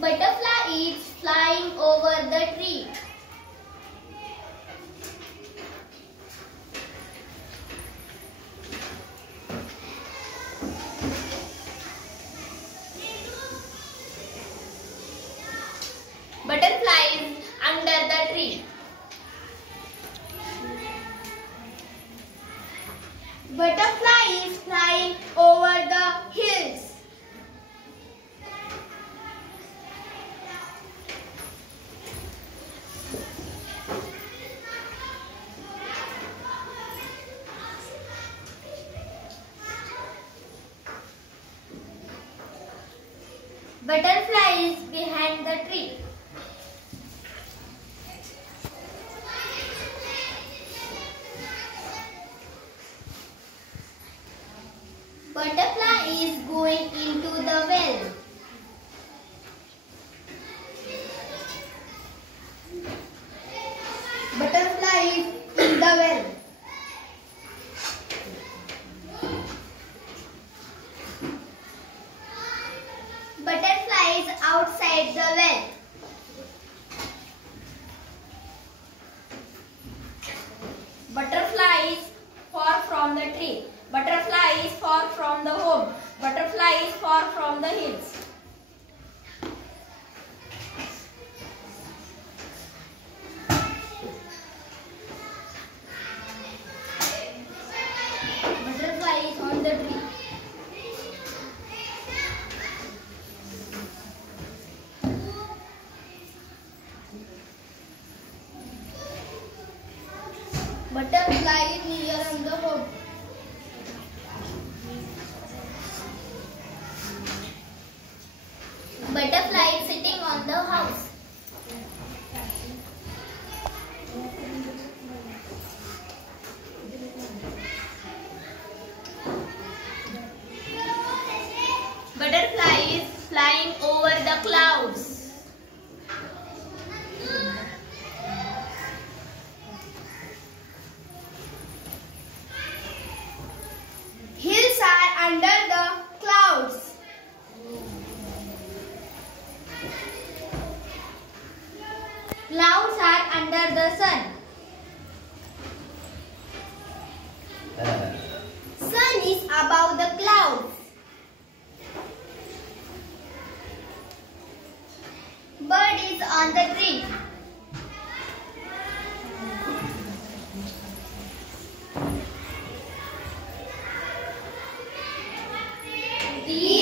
Butterfly is flying over the tree. Butterfly is under the tree. Butterfly is flying over the hills. Butterfly is behind the tree. Butterfly is going into the well. Butterfly is in the well. Butterfly is outside the well. Butterfly is far from the tree. Butterfly is far from the home. Butterfly is far from the hills. Butterfly is on the tree. Butterfly is near on the home. Butterfly is sitting on the house. Butterfly is flying over the clouds. Hills are under the clouds. Clouds are under the sun. Sun is above the clouds. Bird is on the tree. The